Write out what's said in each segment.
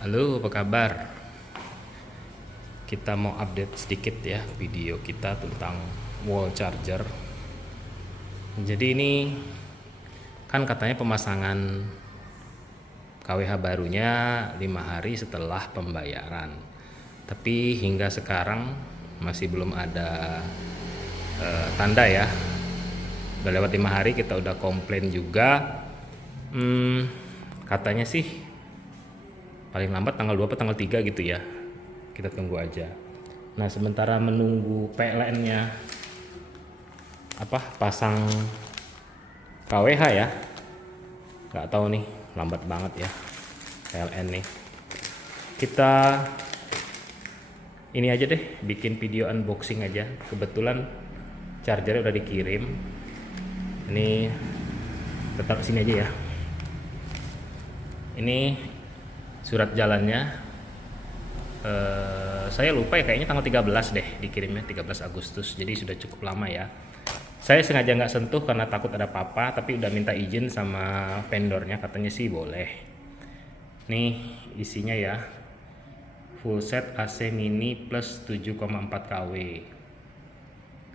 Halo, apa kabar? Kita mau update sedikit ya video kita tentang wall charger. Jadi ini kan katanya pemasangan KWH barunya 5 hari setelah pembayaran. Tapi hingga sekarang masih belum ada tanda ya. Udah lewat 5 hari, kita udah komplain juga. Katanya sih paling lambat tanggal 2 atau tanggal 3 gitu ya. Kita tunggu aja. Nah, sementara menunggu PLN-nya pasang KWH ya. Nggak tahu nih, lambat banget ya PLN nih. Kita ini aja deh, bikin video unboxing aja. Kebetulan chargernya udah dikirim. Ini tetap sini aja ya. Ini surat jalannya. Saya lupa ya, kayaknya tanggal 13 deh dikirimnya, 13 Agustus. Jadi sudah cukup lama ya. Saya sengaja nggak sentuh karena takut ada apa-apa, tapi udah minta izin sama vendornya, katanya sih boleh. Nih isinya ya, full set AC mini plus 7,4 kW.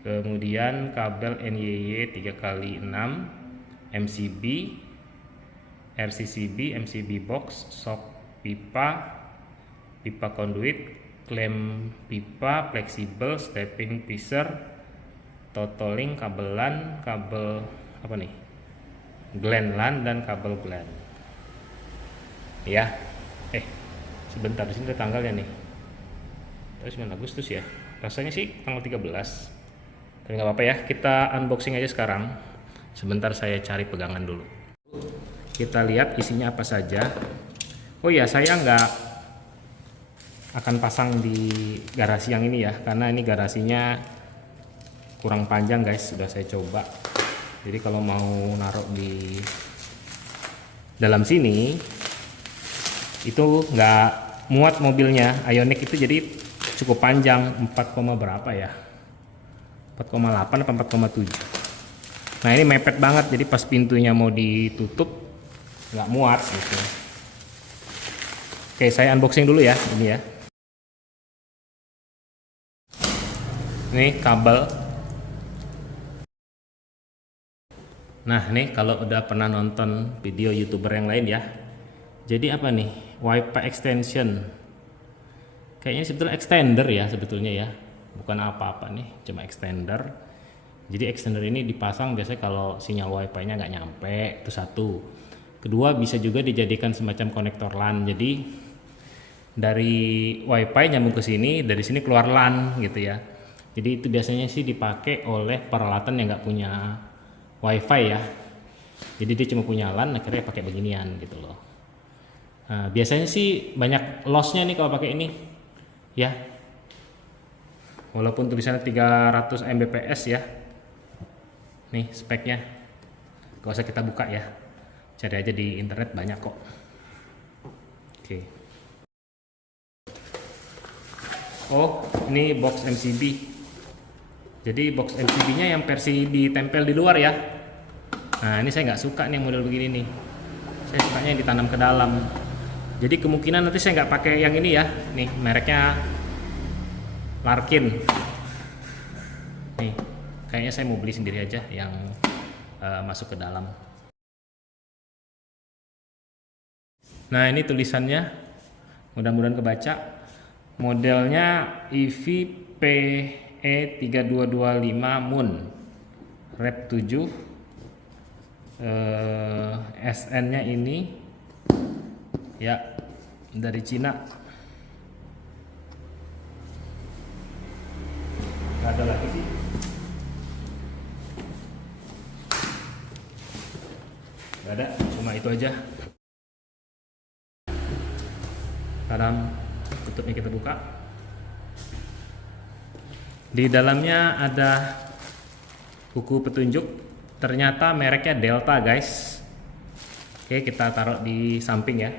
Kemudian kabel NYY 3x6, MCB, RCCB, MCB box, shock pipa, pipa conduit, klem pipa, fleksibel, stepping pisser, totoling, kabel LAN, kabel apa nih, gland LAN, dan kabel gland ya. Sebentar, di sini ada tanggalnya nih, 9 Agustus ya, rasanya sih tanggal 13, tapi nggak apa-apa ya, kita unboxing aja sekarang. Sebentar, saya cari pegangan dulu, kita lihat isinya apa saja. Oh ya, saya nggak akan pasang di garasi yang ini ya, karena ini garasinya kurang panjang guys, sudah saya coba. Jadi kalau mau naruh di dalam sini itu nggak muat mobilnya. Ioniq itu jadi cukup panjang, 4, berapa ya, 4,8 atau 4,7. Nah ini mepet banget, jadi pas pintunya mau ditutup nggak muat gitu. Oke, saya unboxing dulu ya, ini ya. Ini kabel. Nah ini kalau udah pernah nonton video YouTuber yang lain ya, jadi apa nih, WiFi extension, kayaknya sebetulnya extender ya, sebetulnya ya, bukan apa-apa nih, cuma extender. Jadi extender ini dipasang biasanya kalau sinyal WiFi nya nggak nyampe, itu satu. Kedua, bisa juga dijadikan semacam konektor LAN, jadi dari WiFi nyambung ke sini, dari sini keluar LAN gitu ya. Jadi itu biasanya sih dipakai oleh peralatan yang nggak punya WiFi ya. Jadi dia cuma punya LAN, akhirnya pakai beginian gitu loh. Nah, biasanya sih banyak lossnya nih kalau pakai ini ya. Walaupun tulisannya 300 Mbps ya. Nih speknya. Gak usah kita buka ya. Cari aja di internet, banyak kok. Oke. Oh, ini box MCB. Jadi box MCB-nya yang versi ditempel di luar ya. Nah ini saya nggak suka nih model begini nih. Saya sukanya yang ditanam ke dalam. Jadi kemungkinan nanti saya nggak pakai yang ini ya. Nih mereknya Larkin. Nih kayaknya saya mau beli sendiri aja yang masuk ke dalam. Nah ini tulisannya, mudah-mudahan kebaca. Modelnya EVPE3225 Moon Rep 7. SN nya ini ya dari Cina. Gak ada lagi sih. Gak ada, cuma itu aja. Sekarang tutupnya kita buka. Di dalamnya ada buku petunjuk. Ternyata mereknya Delta guys. Oke, kita taruh di samping ya.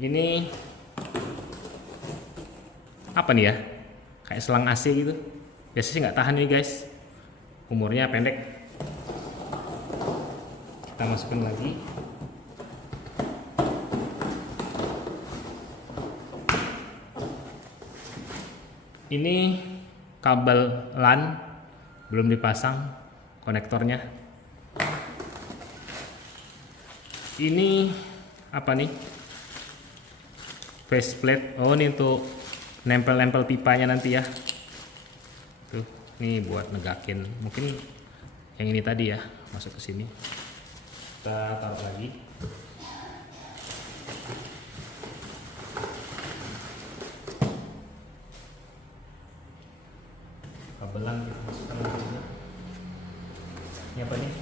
Ini apa nih ya, kayak selang AC gitu. Biasanya nggak tahan ini guys, umurnya pendek. Kita masukkan lagi. Ini kabel LAN belum dipasang konektornya. Ini apa nih? Faceplate. Oh, ini untuk nempel-nempel pipanya nanti ya. Tuh, ini buat negakin. Mungkin yang ini tadi ya, masuk ke sini. Kita taruh lagi. Kabelan kita masukkan lagi. Ini apa nih?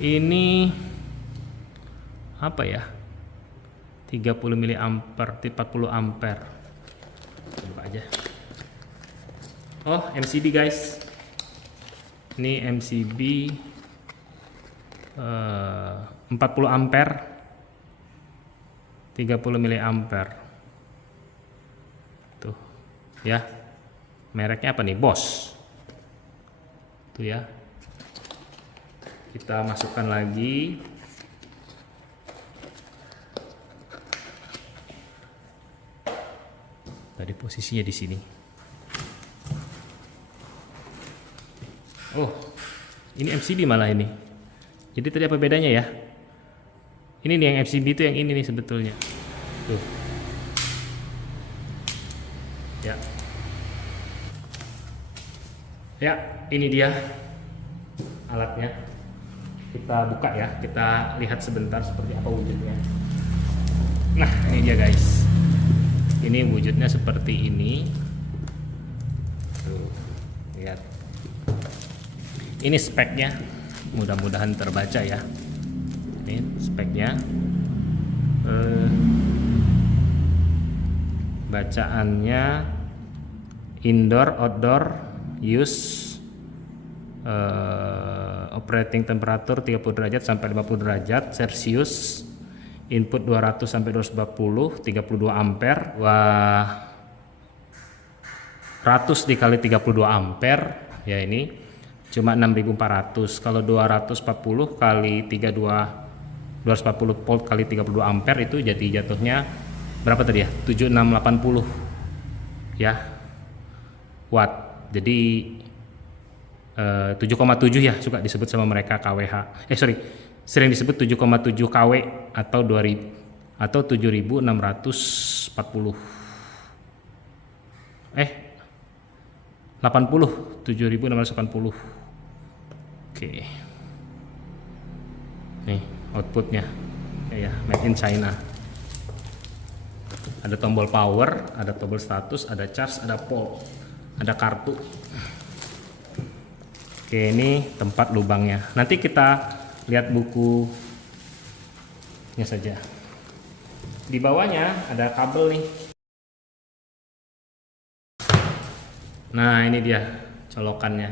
Ini apa ya? 30 mA, 40 ampere. Buka aja. Oh, MCB guys. Ini MCB 40 ampere, 30 mA. Tuh, ya. Mereknya apa nih? Bosch. Tuh ya. Kita masukkan lagi. Tadi posisinya di sini. Oh, ini MCB malah ini. Jadi tadi apa bedanya ya? Ini nih yang MCB itu yang ini nih sebetulnya. Tuh. Ya. Ya, ini dia alatnya. Kita buka ya, kita lihat sebentar seperti apa wujudnya. Nah, ini dia guys. Ini wujudnya seperti ini. Tuh, lihat. Ini speknya, mudah-mudahan terbaca ya. Ini speknya. Bacaannya indoor, outdoor, use, operating temperatur 30 derajat sampai 50 derajat Celcius, input 200 sampai 240, 32 ampere, 100 dikali 32 ampere ya, ini cuma 6400. Kalau 240 kali 32 240 volt kali 32 ampere itu jatuhnya berapa tadi ya? 7680 ya watt. Jadi 7,7 ya, suka disebut sama mereka kWh. Sering disebut 7,7 kW atau 2000 atau 7640. 7680. Oke. Nih outputnya ya, made in China. Ada tombol power, ada tombol status, ada charge, ada pole, ada kartu. Oke, ini tempat lubangnya. Nanti kita lihat bukunya saja. Di bawahnya ada kabel nih. Nah, ini dia colokannya.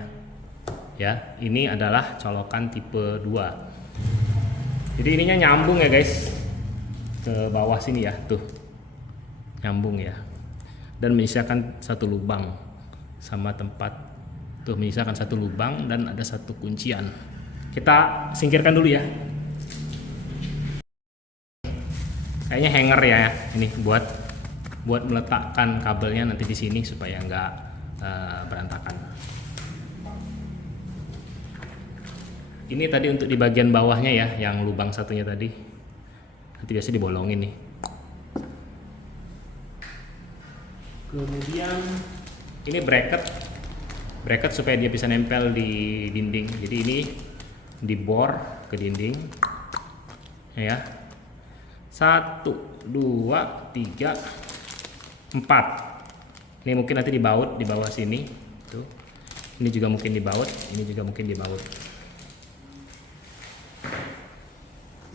Ya, ini adalah colokan tipe 2. Jadi ininya nyambung ya, guys. Ke bawah sini ya, tuh. Nyambung ya. Dan menyisakan satu lubang sama tempat. Tuh, menyisakan satu lubang dan ada satu kuncian. Kita singkirkan dulu ya. Kayaknya hanger ya, ini buat meletakkan kabelnya nanti di sini supaya nggak berantakan. Ini tadi untuk di bagian bawahnya ya, yang lubang satunya tadi. Nanti biasa dibolongin nih. Kemudian ini bracket supaya dia bisa nempel di dinding. Jadi ini dibor ke dinding ya. 1, 2, 3, 4. Ini mungkin nanti dibaut di bawah sini tuh. Ini juga mungkin dibaut, ini juga mungkin dibaut.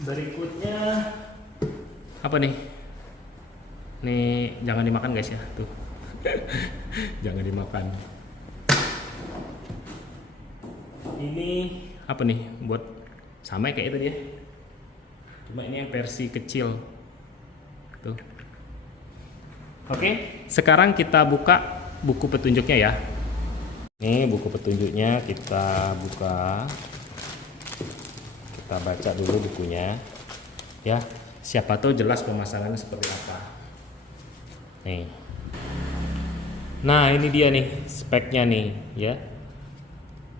Berikutnya apa nih? Nih jangan dimakan guys ya, tuh. Jangan dimakan. Ini apa nih? Buat sama kayak itu dia. Cuma ini yang versi kecil. Tuh. Oke, sekarang kita buka buku petunjuknya ya. Ini buku petunjuknya kita buka. Kita baca dulu bukunya. Ya, siapa tahu jelas pemasangannya seperti apa. Nih. Nah, ini dia nih speknya nih ya.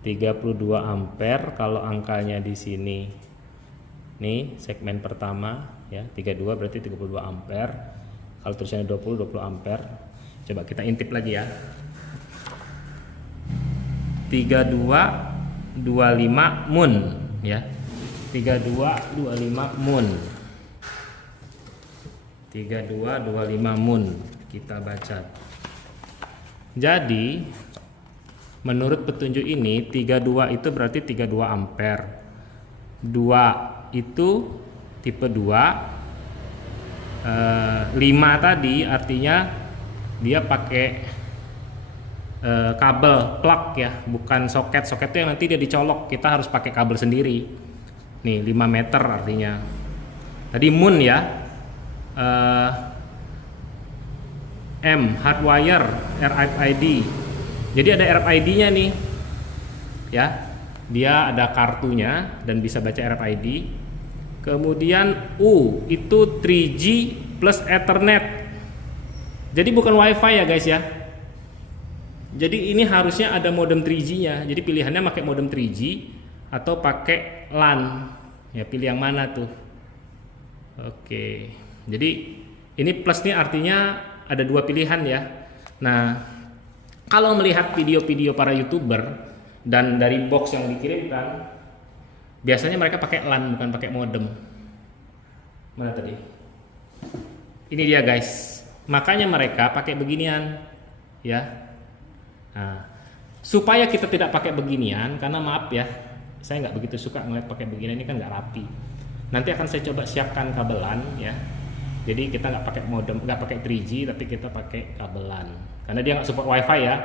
32 ampere kalau angkanya di sini. Nih segmen pertama ya, 32 berarti 32 ampere. Kalau tulisannya 20 ampere. Coba kita intip lagi ya. 3225 mun ya. 3225 mun. 3225 mun kita baca. Jadi menurut petunjuk ini 32 itu berarti 32 ampere. 2 itu tipe 2. 5 tadi artinya dia pakai kabel plug ya, bukan soket. Soket itu yang nanti dia dicolok, kita harus pakai kabel sendiri. Nih 5 meter artinya. Tadi mun ya. M hardwire RFID. Jadi ada RFID-nya nih. Ya. Dia ada kartunya dan bisa baca RFID. Kemudian U itu 3G plus Ethernet. Jadi bukan WiFi ya guys ya. Jadi ini harusnya ada modem 3G-nya. Jadi pilihannya pakai modem 3G atau pakai LAN. Ya pilih yang mana tuh. Oke. Jadi ini plus nih artinya ada dua pilihan ya. Nah, kalau melihat video-video para YouTuber dan dari box yang dikirimkan, biasanya mereka pakai LAN bukan pakai modem. Mana tadi? Ini dia guys. Makanya mereka pakai beginian ya. Nah, supaya kita tidak pakai beginian, karena maaf ya, saya nggak begitu suka ngeliat pakai beginian, ini kan nggak rapi. Nanti akan saya coba siapkan kabelan ya. Jadi kita nggak pakai modem, nggak pakai 3G, tapi kita pakai kabelan. Karena dia nggak support WiFi ya.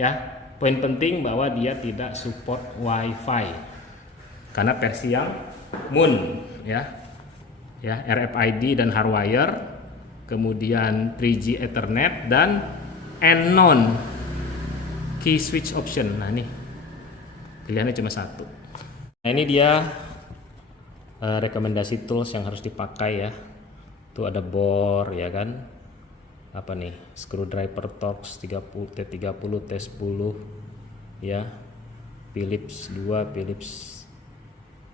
Ya, poin penting bahwa dia tidak support WiFi. Karena versi yang Mun ya. Ya, RFID dan hardwire, kemudian 3G Ethernet dan non key switch option. Nah ini pilihannya cuma satu. Nah ini dia rekomendasi tools yang harus dipakai ya. Tuh ada bor ya kan, apa nih, screwdriver Torx 30 T30 T10 ya, Phillips 2, Phillips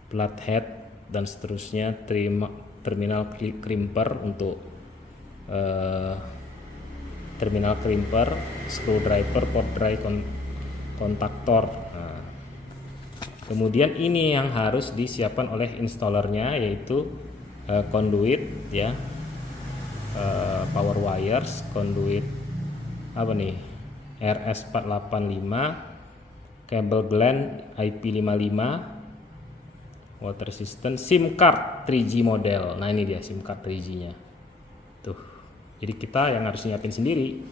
flathead dan seterusnya, terminal crimper untuk terminal crimper, screwdriver, port dry kontaktor. Nah, kemudian ini yang harus disiapkan oleh installernya yaitu conduit ya, power wires, conduit apa nih, RS485, kabel Glen IP55, water resistant, SIM card 3G model. Nah ini dia SIM card 3G nya tuh. Jadi kita yang harus nyiapin sendiri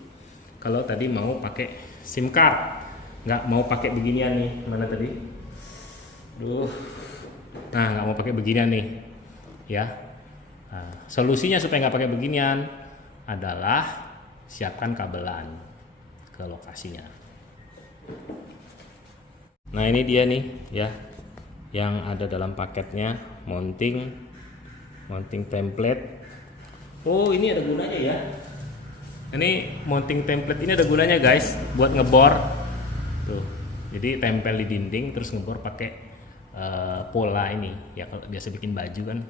kalau tadi mau pakai SIM card, nggak mau pakai beginian nih. Mana tadi? Nah nggak mau pakai beginian nih ya. Nah, solusinya supaya nggak pakai beginian adalah siapkan kabelan ke lokasinya. Nah ini dia nih ya, yang ada dalam paketnya, mounting template. Oh ini ada gunanya ya. Ini mounting template ini ada gunanya guys, buat ngebor tuh. Jadi tempel di dinding terus ngebor pakai pola ini ya. Kalau biasa bikin baju kan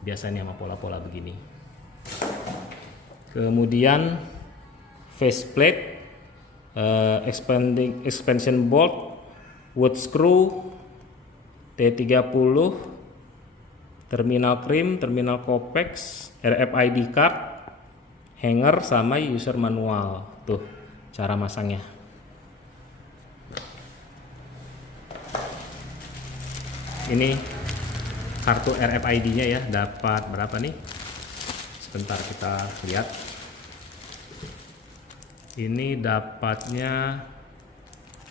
biasanya sama pola-pola begini. Kemudian faceplate, expansion bolt, wood screw T30, terminal krim, terminal Copex, RFID card, hanger sama user manual. Tuh cara masangnya. Ini kartu RFID-nya ya, dapat berapa nih? Sebentar kita lihat. Ini dapatnya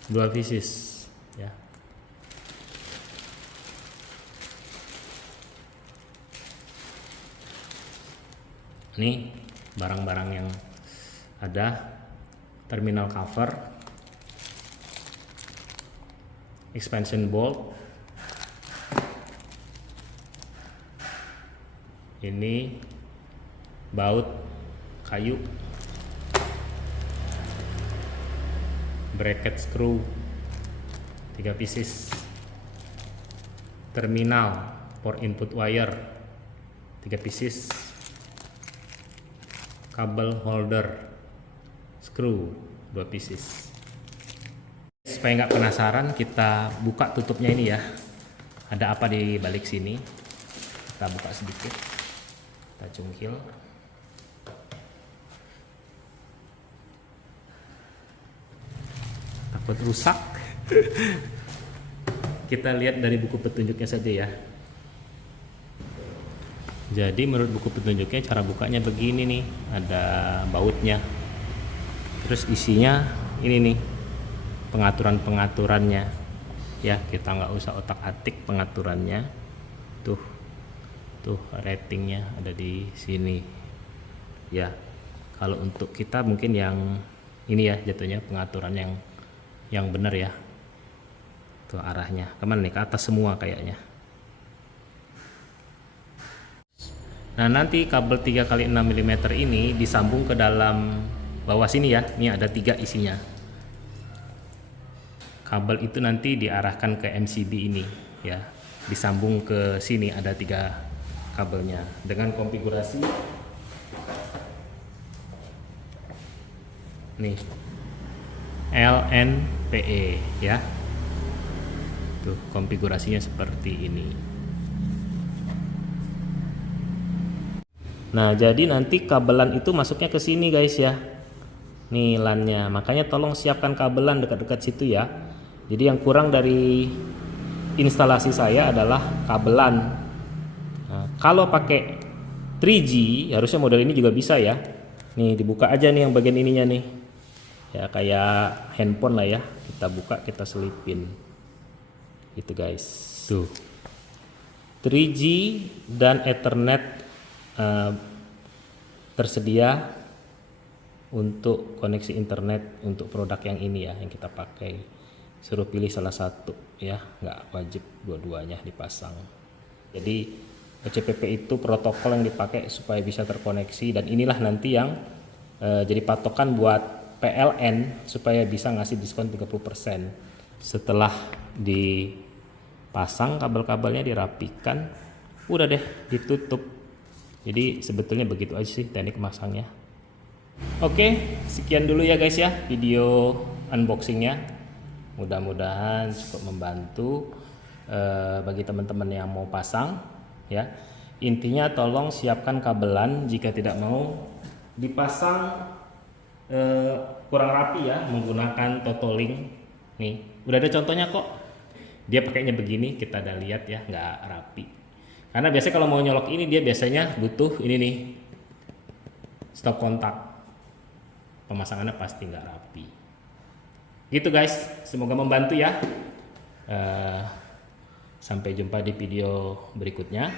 2 pieces ya. Ini barang-barang yang ada, terminal cover, expansion bolt, ini baut kayu, bracket screw 3 pieces, terminal for input wire 3 pieces, kabel holder screw 2 pieces. Supaya nggak penasaran, kita buka tutupnya ini ya, ada apa di balik sini. Kita buka sedikit, kita cungkil. Takut rusak. Kita lihat dari buku petunjuknya saja ya. Jadi menurut buku petunjuknya cara bukanya begini nih, ada bautnya. Terus isinya ini nih, pengaturannya ya. Kita nggak usah otak-atik pengaturannya. Tuh ratingnya ada di sini ya. Kalau untuk kita mungkin yang ini ya, jatuhnya pengaturan yang benar ya. Tuh arahnya kemana nih, ke atas semua kayaknya. Nah nanti kabel 3x6 mm ini disambung ke dalam bawah sini ya. Ini ada 3 isinya. Kabel itu nanti diarahkan ke MCB ini ya, disambung ke sini, ada 3 kabelnya dengan konfigurasi nih LNPE ya. Tuh konfigurasinya seperti ini. Nah jadi nanti kabelan itu masuknya ke sini guys ya, nih LAN-nya. Makanya tolong siapkan kabelan dekat-dekat situ ya. Jadi yang kurang dari instalasi saya adalah kabelan. Nah, kalau pakai 3G harusnya model ini juga bisa ya. Nih dibuka aja nih yang bagian ininya nih ya, kayak handphone lah ya. Kita buka, kita selipin gitu guys. Tuh 3G dan Ethernet tersedia untuk koneksi internet untuk produk yang ini ya, yang kita pakai. Suruh pilih salah satu ya, nggak wajib dua-duanya dipasang. Jadi OCPP itu protokol yang dipakai supaya bisa terkoneksi, dan inilah nanti yang jadi patokan buat PLN supaya bisa ngasih diskon 30%. Setelah dipasang kabel-kabelnya, dirapikan, udah deh ditutup. Jadi sebetulnya begitu aja sih teknik masangnya. Oke, sekian dulu ya guys ya video unboxingnya. Mudah-mudahan cukup membantu bagi teman-teman yang mau pasang ya. Intinya tolong siapkan kabelan jika tidak mau dipasang kurang rapi ya, menggunakan totoling. Nih udah ada contohnya kok, dia pakainya begini, kita udah lihat ya, nggak rapi. Karena biasanya kalau mau nyolok ini dia biasanya butuh ini nih, stop kontak. Pemasangannya pasti nggak rapi. Gitu guys, semoga membantu ya. Sampai jumpa di video berikutnya.